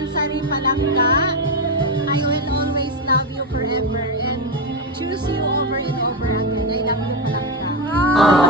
Mansari Palangga. I will always love you forever and choose you over and over again. I love you, Palangga.